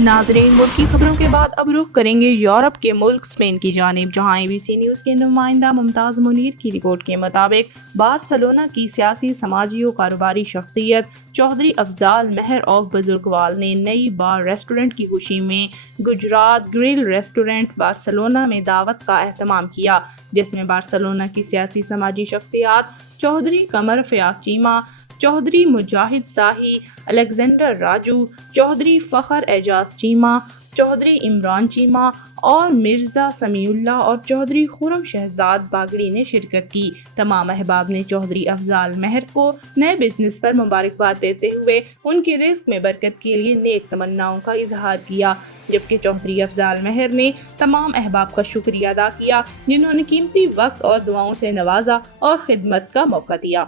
ناظرین، ملک کی خبروں کے بعد اب رخ کریں گے یورپ کے ملک اسپین کی جانب، جہاں ABC نیوز کے نمائندہ ممتاز منیر کی رپورٹ کے مطابق بارسلونا کی سیاسی، سماجی و کاروباری شخصیت چوہدری افضال مہر آف بزرگوال نے نئی بار ریسٹورنٹ کی خوشی میں گجرات گرل ریسٹورنٹ بارسلونا میں دعوت کا اہتمام کیا، جس میں بارسلونا کی سیاسی سماجی شخصیات چوہدری قمر فیاض چیمہ، چوہدری مجاہد ساہی، الیگزینڈر راجو، چوہدری فخر اعجاز چیمہ، چوہدری عمران چیمہ اور مرزا سمیع اللہ اور چوہدری خرم شہزاد باگڑی نے شرکت کی۔ تمام احباب نے چوہدری افضال مہر کو نئے بزنس پر مبارکباد دیتے ہوئے ان کے رزق میں برکت کے لیے نیک تمناؤں کا اظہار کیا، جبکہ چوہدری افضال مہر نے تمام احباب کا شکریہ ادا کیا جنہوں نے قیمتی وقت اور دعاؤں سے نوازا اور خدمت کا موقع دیا۔